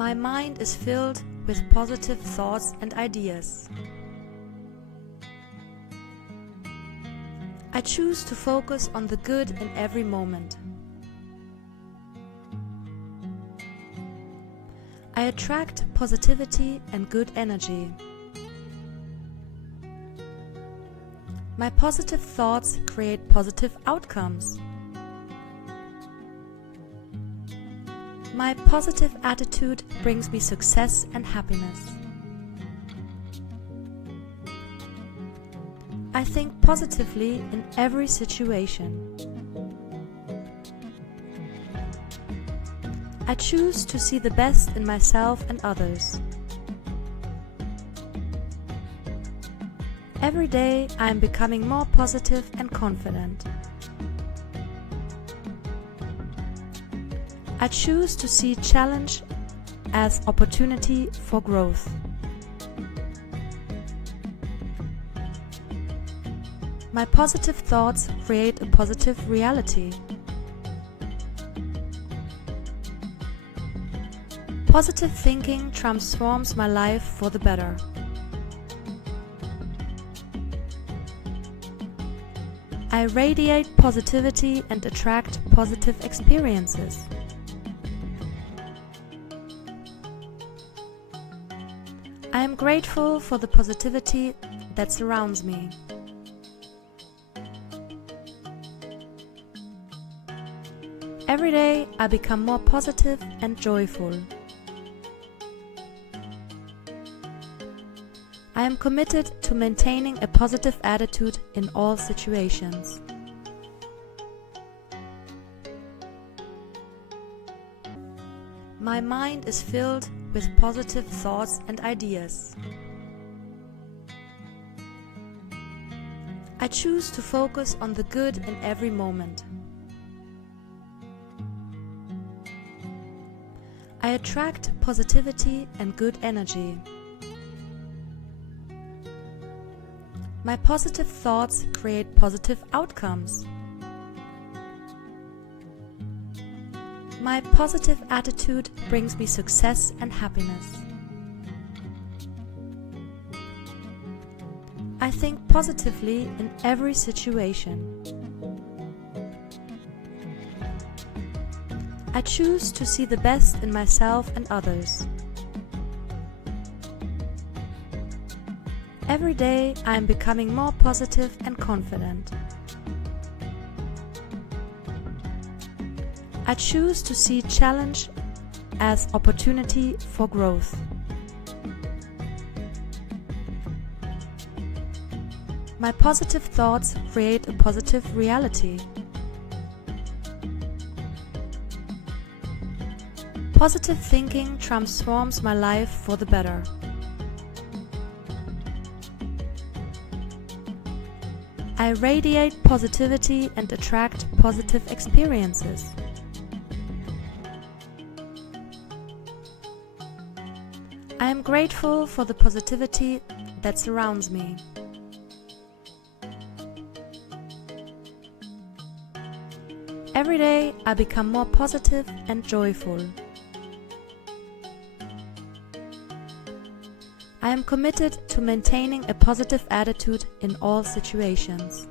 My mind is filled with positive thoughts and ideas. I choose to focus on the good in every moment. I attract positivity and good energy. My positive thoughts create positive outcomes. My positive attitude brings me success and happiness. I think positively in every situation. I choose to see the best in myself and others. Every day I am becoming more positive and confident. I choose to see challenge as opportunity for growth. My positive thoughts create a positive reality. Positive thinking transforms my life for the better. I radiate positivity and attract positive experiences. I am grateful for the positivity that surrounds me. Every day I become more positive and joyful. I am committed to maintaining a positive attitude in all situations. My mind is filled with positive thoughts and ideas. I choose to focus on the good in every moment. I attract positivity and good energy. My positive thoughts create positive outcomes. My positive attitude brings me success and happiness. I think positively in every situation. I choose to see the best in myself and others. Every day I am becoming more positive and confident. I choose to see challenge as opportunity for growth. My positive thoughts create a positive reality. Positive thinking transforms my life for the better. I radiate positivity and attract positive experiences. I am grateful for the positivity that surrounds me. Every day I become more positive and joyful. I am committed to maintaining a positive attitude in all situations.